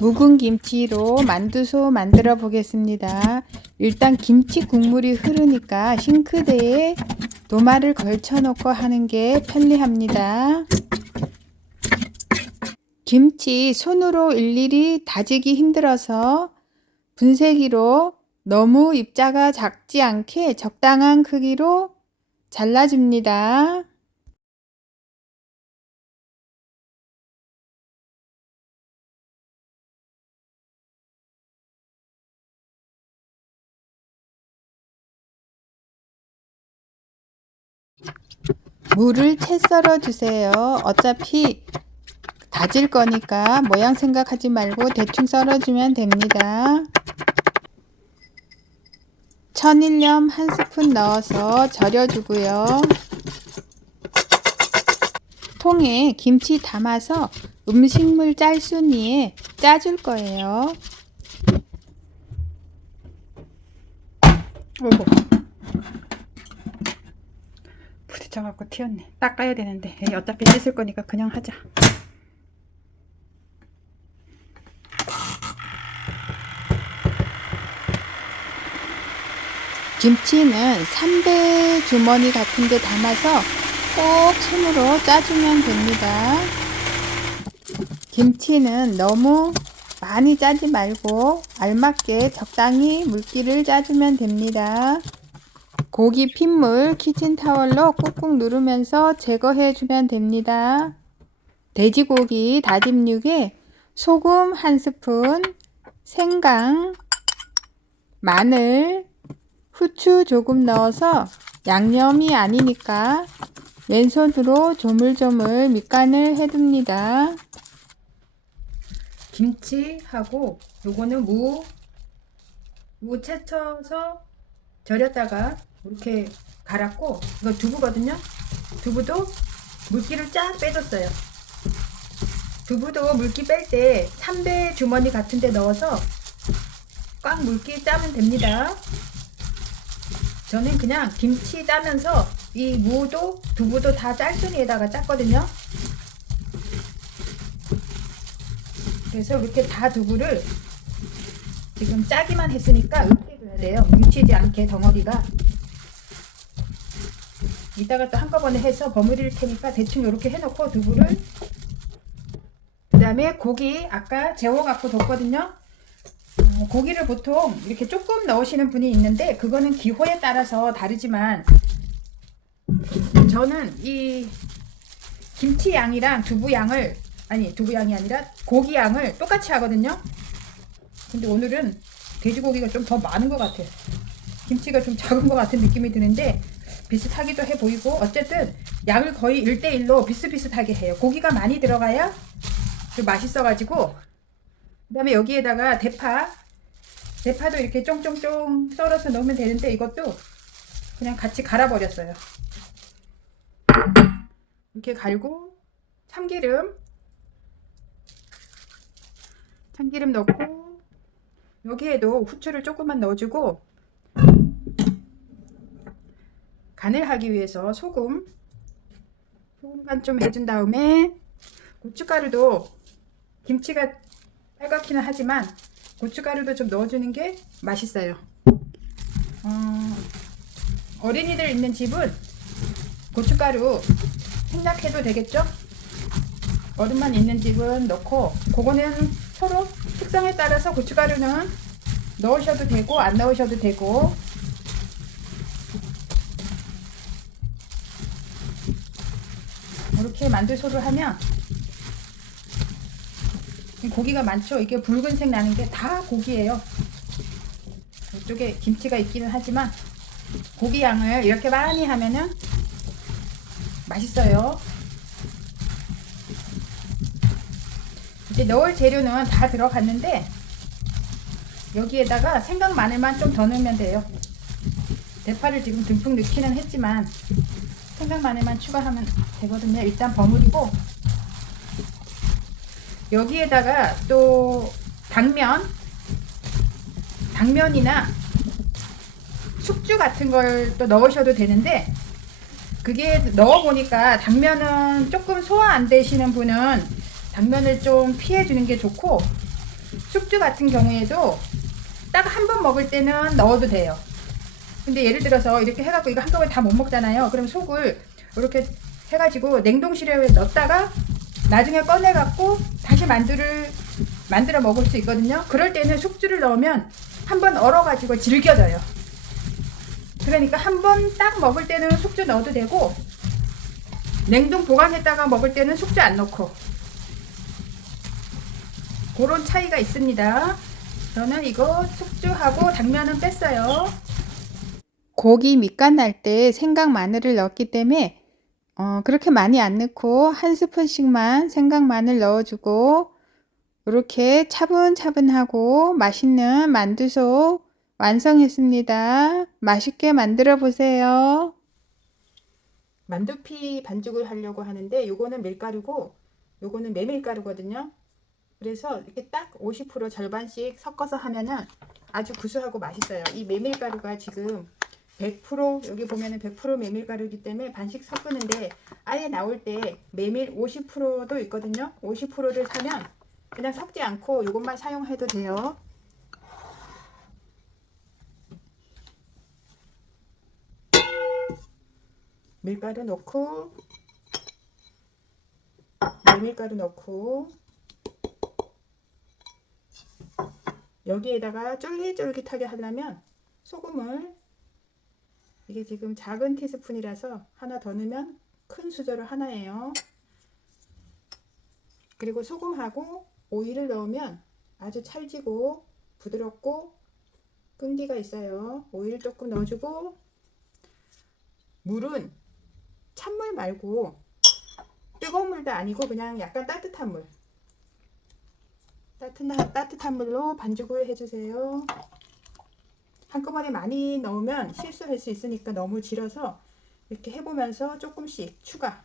묵은 김치로 만두소 만들어 보겠습니다. 일단 김치 국물이 흐르니까 싱크대에 도마를 걸쳐 놓고 하는 게 편리합니다. 김치 손으로 일일이 다지기 힘들어서 분쇄기로 너무 입자가 작지 않게 적당한 크기로 잘라줍니다. 무를 채 썰어 주세요. 어차피 다질 거니까 모양 생각하지 말고 대충 썰어주면 됩니다. 천일염 1스푼 넣어서 절여주고요. 통에 김치 담아서 음식물 짤순이에 짜줄 거예요. 오고 부딪혀갖고 튀었네. 닦아야 되는데 어차피 씻을 거니까 그냥 하자. 김치는 3배 주머니 같은 데 담아서 꼭 손으로 짜주면 됩니다. 김치는 너무 많이 짜지 말고 알맞게 적당히 물기를 짜주면 됩니다. 고기 핏물 키친타월로 꾹꾹 누르면서 제거해 주면 됩니다. 돼지고기 다짐 육에 소금 1스푼, 생강, 마늘, 후추 조금 넣어서 양념이 아니니까 왼손으로 조물조물 밑간을 해둡니다. 김치하고 요거는 무 채쳐서 절였다가 이렇게 갈았고, 이거 두부거든요. 두부도 물기를 쫙 빼줬어요. 두부도 물기 뺄 때 3배 주머니 같은 데 넣어서 꽉 물기 짜면 됩니다. 저는 그냥 김치 짜면서 이 무도 두부도 다 짤순이에다가 짰거든요. 그래서 이렇게 다 두부를 지금 짜기만 했으니까 으깨줘야 돼요. 뭉치지 않게 덩어리가. 이따가 또 한꺼번에 해서 버무릴 테니까 대충 이렇게 해놓고 두부를, 그 다음에 고기 아까 재워갖고 뒀거든요. 고기를 보통 이렇게 조금 넣으시는 분이 있는데 그거는 기호에 따라서 다르지만 저는 이 김치 양이랑 두부 양을, 아니 두부 양이 아니라 고기 양을 똑같이 하거든요. 근데 오늘은 돼지고기가 좀 더 많은 것 같아요. 김치가 좀 작은 것 같은 느낌이 드는데 비슷하기도 해 보이고, 어쨌든 양을 거의 1대1로 비슷비슷하게 해요. 고기가 많이 들어가야 좀 맛있어가지고. 그 다음에 여기에다가 대파도 이렇게 쫑쫑쫑 썰어서 넣으면 되는데 이것도 그냥 같이 갈아버렸어요. 이렇게 갈고 참기름 넣고, 여기에도 후추를 조금만 넣어주고, 간을 하기 위해서 소금 간 좀 해준 다음에 고춧가루도, 김치가 빨갛기는 하지만 고춧가루도 좀 넣어주는 게 맛있어요. 어린이들 있는 집은 고춧가루 생략해도 되겠죠? 어른만 있는 집은 넣고, 그거는 서로 특성에 따라서 고춧가루는 넣으셔도 되고 안 넣으셔도 되고. 이렇게 만두소를 하면 고기가 많죠? 이게 붉은색 나는 게 다 고기예요. 이쪽에 김치가 있기는 하지만 고기 양을 이렇게 많이 하면은 맛있어요. 이제 넣을 재료는 다 들어갔는데 여기에다가 생강 마늘만 좀 더 넣으면 돼요. 대파를 지금 듬뿍 넣기는 했지만 생강 마늘만 추가하면 되거든요. 일단 버무리고, 여기에다가 또 당면이나 숙주 같은 걸 또 넣으셔도 되는데, 그게 넣어보니까 당면은 조금 소화 안 되시는 분은 당면을 좀 피해 주는 게 좋고, 숙주 같은 경우에도 딱 한 번 먹을 때는 넣어도 돼요. 근데 예를 들어서 이렇게 해갖고 이거 한꺼번에 다 못 먹잖아요. 그럼 속을 이렇게 해가지고 냉동실에 넣었다가 나중에 꺼내갖고 다시 만들어 먹을 수 있거든요. 그럴 때는 숙주를 넣으면 한번 얼어가지고 질겨져요. 그러니까 한 번 딱 먹을 때는 숙주 넣어도 되고, 냉동 보관했다가 먹을 때는 숙주 안 넣고, 그런 차이가 있습니다. 저는 이거 숙주하고 당면은 뺐어요. 고기 밑간 날 때 생강 마늘을 넣었기 때문에 그렇게 많이 안 넣고 한 스푼씩만 생강 마늘 넣어주고, 이렇게 차분차분하고 맛있는 만두속 완성했습니다. 맛있게 만들어 보세요. 만두피 반죽을 하려고 하는데 요거는 밀가루고 요거는 메밀가루거든요. 그래서 이렇게 딱 50% 절반씩 섞어서 하면은 아주 구수하고 맛있어요. 이 메밀가루가 지금 100% 여기 보면은 100% 메밀가루이기 때문에 반씩 섞는데, 아예 나올 때 메밀 50%도 있거든요. 50%를 사면 그냥 섞지 않고 이것만 사용해도 돼요. 밀가루 넣고 메밀가루 넣고 여기에다가 쫄깃쫄깃하게 하려면 소금을, 이게 지금 작은 티스푼이라서 하나 더 넣으면 큰 수저로 하나예요. 그리고 소금하고 오일을 넣으면 아주 찰지고 부드럽고 끈기가 있어요. 오일 조금 넣어주고, 물은 찬물 말고 뜨거운 물도 아니고 그냥 약간 따뜻한 물, 따뜻한 물로 반죽을 해주세요. 한꺼번에 많이 넣으면 실수할 수 있으니까 너무 질어서 이렇게 해보면서 조금씩 추가.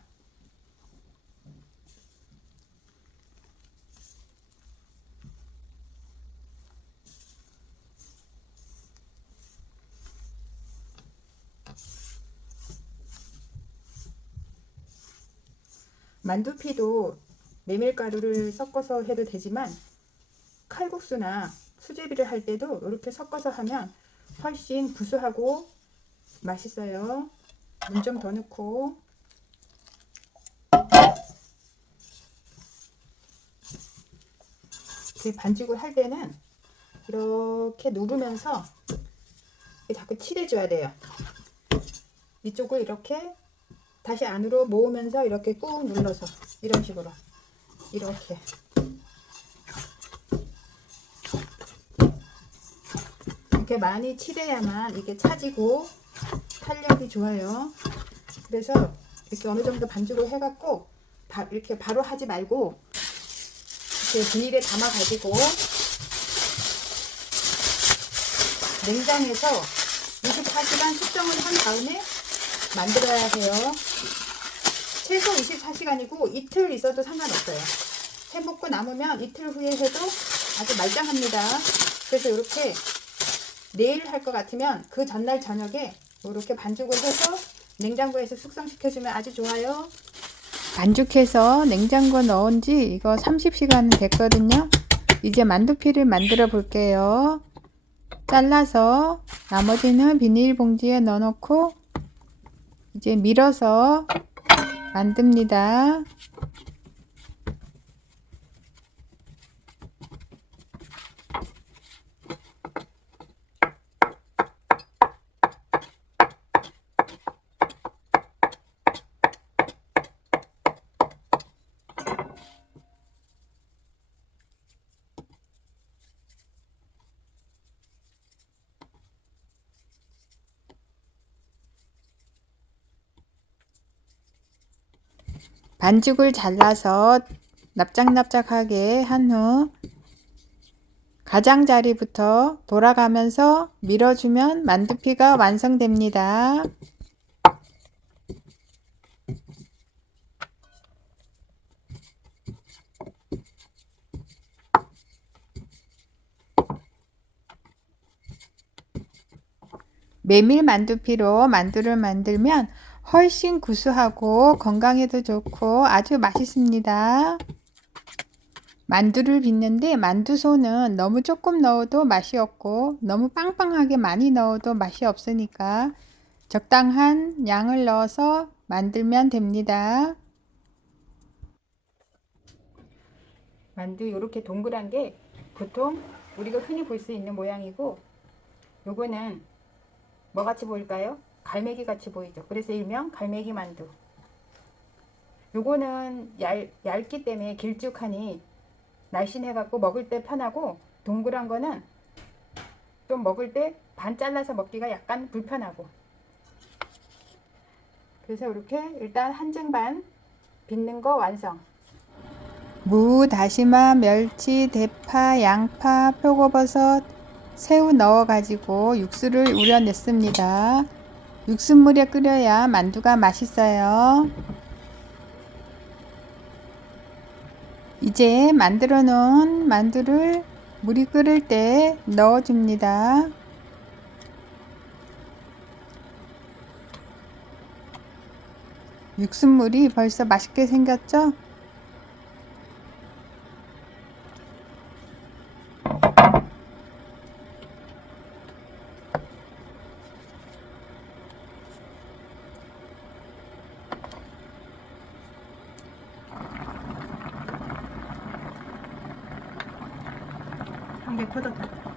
만두피도 메밀가루를 섞어서 해도 되지만 칼국수나 수제비를 할 때도 이렇게 섞어서 하면 훨씬 구수하고 맛있어요. 물 좀 더 넣고, 반죽을 할 때는 이렇게 누르면서 자꾸 칠해줘야 돼요. 이쪽을 이렇게 다시 안으로 모으면서 이렇게 꾹 눌러서 이런 식으로 이렇게 이렇게 많이 칠해야만 이게 차지고 탄력이 좋아요. 그래서 이렇게 어느 정도 반죽을 해갖고 이렇게 바로 하지 말고 이렇게 비닐에 담아 가지고 냉장에서 24시간 숙성을 한 다음에 만들어야 해요. 최소 24시간이고 이틀 있어도 상관없어요. 해먹고 남으면 이틀 후에 해도 아주 말짱합니다. 그래서 이렇게 내일 할 것 같으면 그 전날 저녁에 이렇게 반죽을 해서 냉장고에서 숙성시켜주면 아주 좋아요. 반죽해서 냉장고 넣은 지 이거 30시간 됐거든요. 이제 만두피를 만들어 볼게요. 잘라서 나머지는 비닐봉지에 넣어놓고 이제 밀어서 만듭니다. 반죽을 잘라서 납작납작하게 한 후 가장자리부터 돌아가면서 밀어주면 만두피가 완성됩니다. 메밀 만두피로 만두를 만들면 훨씬 구수하고 건강에도 좋고 아주 맛있습니다. 만두를 빚는데 만두소는 너무 조금 넣어도 맛이 없고 너무 빵빵하게 많이 넣어도 맛이 없으니까 적당한 양을 넣어서 만들면 됩니다. 만두 이렇게 동그란 게 보통 우리가 흔히 볼 수 있는 모양이고, 요거는 뭐 같이 보일까요? 갈매기 같이 보이죠. 그래서 일명 갈매기 만두. 요거는 얇기 때문에 길쭉하니 날씬해갖고 먹을 때 편하고, 동그란 거는 좀 먹을 때 반 잘라서 먹기가 약간 불편하고. 그래서 이렇게 일단 한 증 반 빚는 거 완성. 무, 다시마, 멸치, 대파, 양파, 표고버섯, 새우 넣어가지고 육수를 우려냈습니다. 육수물에 끓여야 만두가 맛있어요. 이제 만들어 놓은 만두를 물이 끓을 때 넣어줍니다. 육수물이 벌써 맛있게 생겼죠? 한 개 터졌다.